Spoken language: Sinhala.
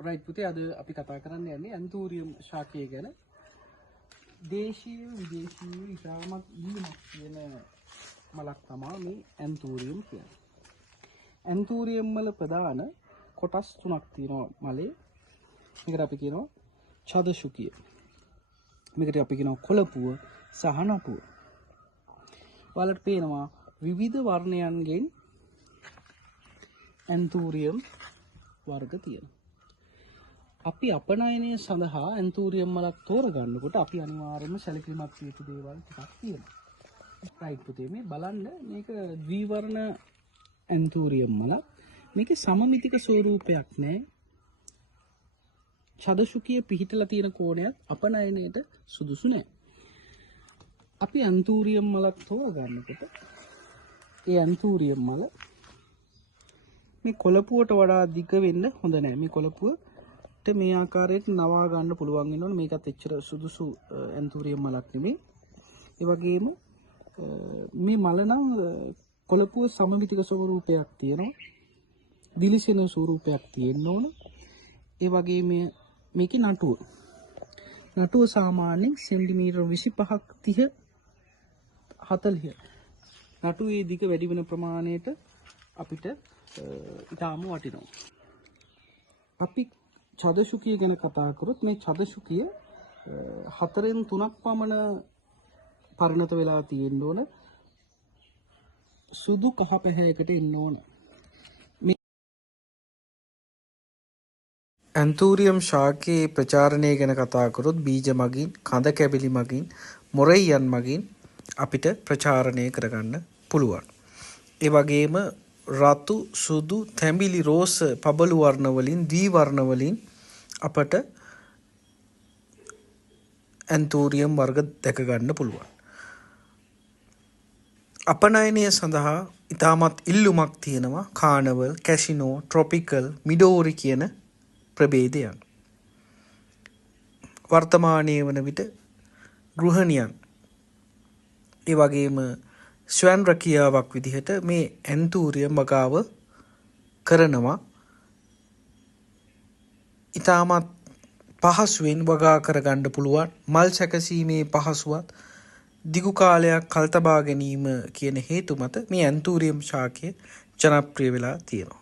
රයිට් පුතේ අද අපි කතා කරන්න යන්නේ ඇන්තූරියම් ශාකය ගැන. දේශීය විදේශීය ඉතාමත් ඉල්ලුමක් තියෙන මලක් තමයි මේ ඇන්තූරියම් කියන්නේ. ඇන්තූරියම් වල ප්‍රධාන කොටස් තුනක් තියෙනවා මලේ. මේකට අපි කියනවා චදශුකිය. මේකට අපි කියනවා කොළපුව සහ නටුව. ඔයාලට පේනවා විවිධ වර්ණයන්ගෙන් ඇන්තූරියම් වර්ග තියෙනවා. අපි අපනයනය සඳහා ඇන්තූරියම් මලක් තෝරගන්නකොට අපි අනිවාර්යයෙන්ම සැලකිලිමත් විය යුතු දේවල් ටිකක් තියෙනවා. රයිට් පුතේ මේ බලන්න මේක ද්විවර්ණ ඇන්තූරියම් මලක්. මේකේ සමමිතික ස්වරූපයක් නැහැ. චදශුකිය පිහිටලා තියෙන කෝණයක් අපනයනයට සුදුසු නැහැ. අපි ඇන්තූරියම් මලක් තෝරගන්නකොට ඒ ඇන්තූරියම් මල මේ කොළපුවට වඩා දිග වෙන්න හොඳ නැහැ. මේ කොළපුවට මේ ආකාරයට නවා ගන්න පුළුවන් වෙනවනේ. මේකත් එච්චර සුදුසු ඇන්තූරියම් මලක් නෙමෙයි. ඒ වගේම මේ මල නම් කොළපුව සමමිතික ස්වරූපයක් තියෙනවා. දිලිසෙන ස්වරූපයක් තියෙන්න ඕන. ඒ වගේම මේකේ නටුව සාමාන්‍යයෙන් සෙන්ටිමීටර් 25ක් 30 40 නටුවේ දිග වැඩි වෙන ප්‍රමාණයට අපිට ඊටාම වටිනවා. අපි චදශුකිය ගැන කතා කරොත් මේ චදශුකිය 4න් 3ක් පමණ පරිණත වෙලා තියෙන්න ඕන. සුදු කහ පැහැයකට එන්න ඕන. ඇන්තූරියම් ශාකයේ ප්‍රචාරණය ගැන කතා කරොත් බීජ මගින්, කඳ කැබිලි මගින්, මොරෙයියන් මගින් අපිට ප්‍රචාරණය කරගන්න පුළුවන්. ඒ වගේම රතු, සුදු, තැඹිලි, රෝස, පබළු වර්ණ වලින්, ද්වි වර්ණ වලින් අපට ඇන්තූරියම් වර්ග දැක ගන්න පුළුවන්. අපනයනය සඳහා ඉතාමත් ඉල්ලුමක් තියෙනවා කානවල්, කැසිනෝ, ට්‍රොපිකල්, මිඩෝරි කියන ප්‍රභේදයන්. වර්තමානයේ වන විට ගෘහණියන් ඒ වගේම ස්වයං රැකියාවක් විදිහට මේ ඇන්තූරියම් වගාව කරනවා. ඉතාමත් පහසුවෙන් වගා කරගන්න පුළුවන්. මල් සැකසීමේ පහසුවත් දිගු කාලයක් කල් තබා ගැනීම කියන හේතු මත මේ ඇන්තූරියම් ශාකය ජනප්‍රිය වෙලා තියෙනවා.